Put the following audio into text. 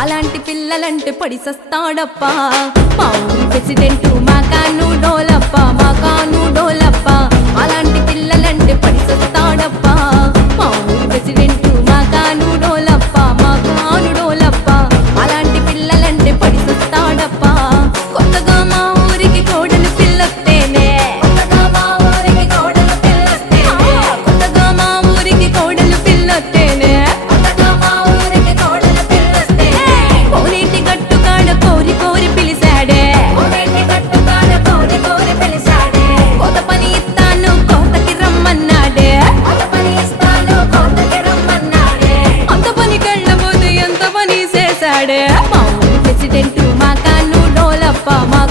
అలాంటి పిల్లలంటే పడిసస్తాడప్ప మా ఊరి ప్రెసిడెంట్ మా కాను డోలప్ప మా కాను డోలప్ప అలాంటి పిల్లలంటే పడిసస్తాడప్ప మా ఊరి ప్రెసిడెంట్ మా కాను డోలప్ప మా కాను డోలప్ప అలాంటి పిల్లలంటే పడిసస్తాడప్ప కొత్తగా మా ఊరికి కోడలు పిల్లొస్తేనే కొత్తగా మా ఊరికి కోడలు పిల్లొస్తేనే కొత్తగా మా ఊరికి కోడలు పిల్లొస్తేనే కొత్తగా మా ఊరికి కోడలు పిల్లొస్తేనే కోనేటి గట్టు కాడ కోరి కోరి పిలిచాడే కోనేటి గట్టు కాడ కోరి కోరి పిలిచాడే కొత్త పని ఇస్తాను కోతకి రమ్మన్నాడే కొత్త పని ఇస్తాను కోతకి రమ్మన్నాడే అంత పనికెళ్ళబోతే ఎంత పని చేశాడే మా ఊరి ప్రెసిడెంట్ మా కాను డోలప్ప మా